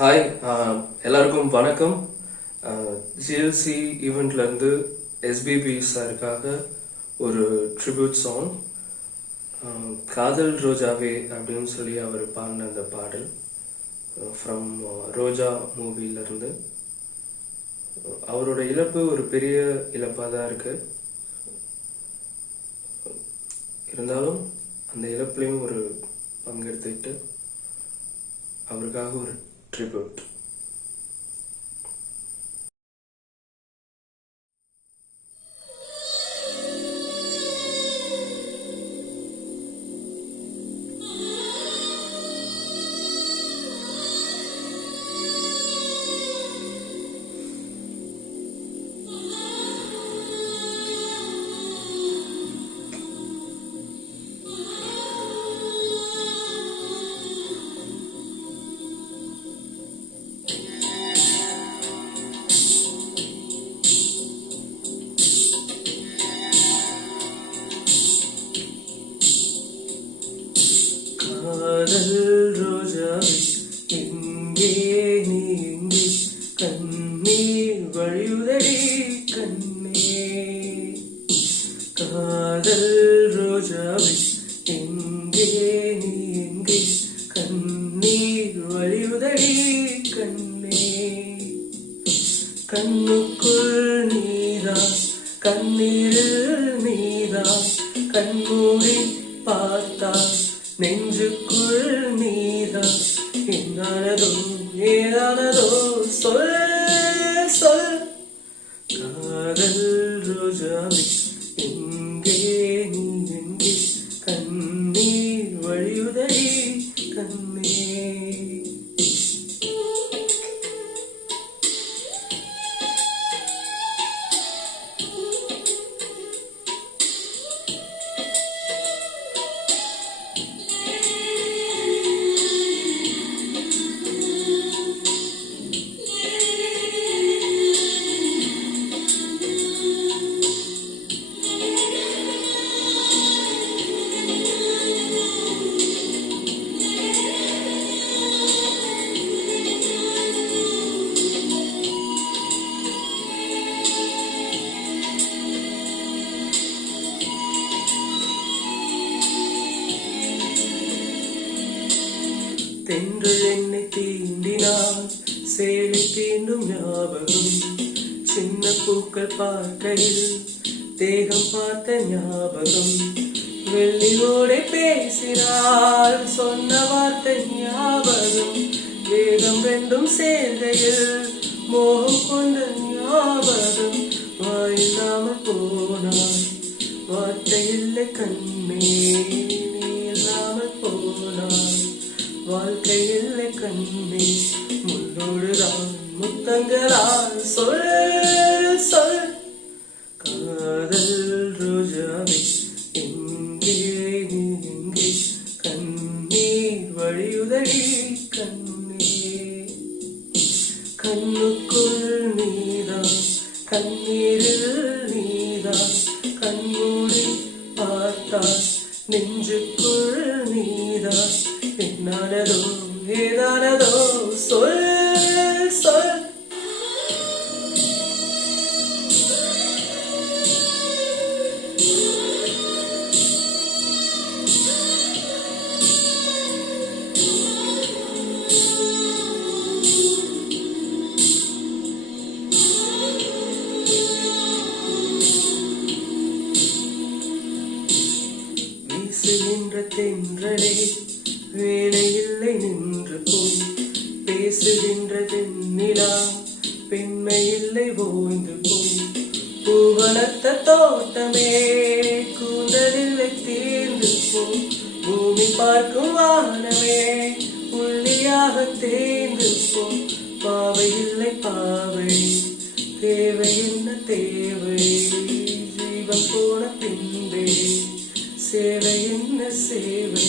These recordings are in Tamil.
ஹாய், எல்லாருக்கும் வணக்கம். ஜிஎல்சி ஈவெண்ட்லேருந்து எஸ்பிபி சாருக்காக ஒரு ட்ரிபியூட் சாங், காதல் ரோஜாவே அப்படின்னு சொல்லி அவர் பாடின அந்த பாடல் ஃப்ரம் ரோஜா மூவிலேருந்து. அவரோட இழப்பு ஒரு பெரிய இழப்பாக தான் இருக்கு. இருந்தாலும் அந்த இழப்புலையும் ஒரு பங்கெடுத்துக்கிட்டு அவருக்காக ஒரு tribute. காதல் ரோஜாவே எங்கே நீ எங்கே, கண்ணீர் வழியுதடி கண்ணே. காதல் ரோஜாவே எங்கே நீ எங்கே, கண்ணீர் வழியுதடி கண்ணே. கண்ணுக்குள் நீதான், கண்ணீரில் நீதான், கண்மூடி பார்த்தால் நெஞ்சுக்குள் நீதான். என்னானதோ ஏதானதோ சொல் சொல். காதல் ரோஜாவே எங்கே நீ எங்கே, கண்ணீர் வழியுதடி கண்ணே. தென்றல் என்னை தீண்டினால் சேலை தீண்டும் ஞாபகம், சின்ன பூக்கள் பார்க்கையில் தேகம் பார்த்த ஞாபகம், வெள்ளியோடை பேசினால் சொன்ன வார்த்தை ஞாபகம், வேகம் ரெண்டும் சேர்கையில் மோகம் கொண்ட ஞாபகம். வாயில்லாமல் போனால் வார்த்தை இல்லை கண்ணே, நீ இல்லாமல் போனால் வாழ்க்கை இல்லை கண்ணே. முன்னோடுதான் முத்தங்களால் சொல் சொல். காதல் ரோஜாவே எங்கே நீ எங்கே, கண்ணீர் வழியுதடி கண்ணே. கண்ணுக்குள் நீதான், கண்ணீரில் நீதான், கண்மூடி பார்த்தால் நெஞ்சுக்குள் நீதான். என்னானதோ ஏதானதோ சொல் சொல். வீசுகின்ற தென்றலே வேலையில்லை நின்று போய், பேசுகின்ற தென்னிலா பெண்மை இல்லை ஓய்ந்து போய், பூவனத்த தோட்டமே கூந்தலில்லை தேர்ந்து போய், பூமி பார்க்கும் வானமே உள்ளியாக தேர்ந்து போய், பாவை இல்லை பாவை தேவை என்ன தேவை, ஜீவன் போன பின்பே சேவை என்ன சேவை,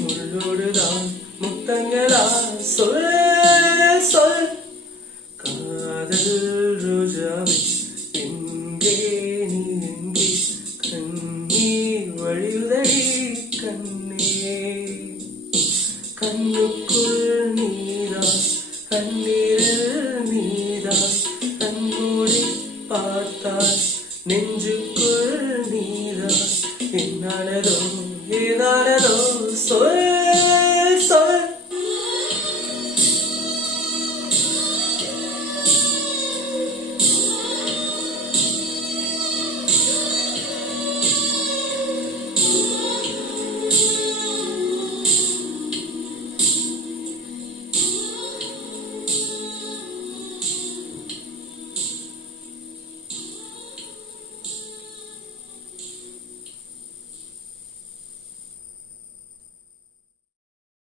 முள்ளோடுதான் முத்தங்களா சொல் சொல். காதல் ரோஜாவே எங்கே நீ எங்கே, கண்ணீர் வழியுதடி கண்ணே. கண்ணுக்குள் நீதான், கண் பார்த்தால் நெஞ்சு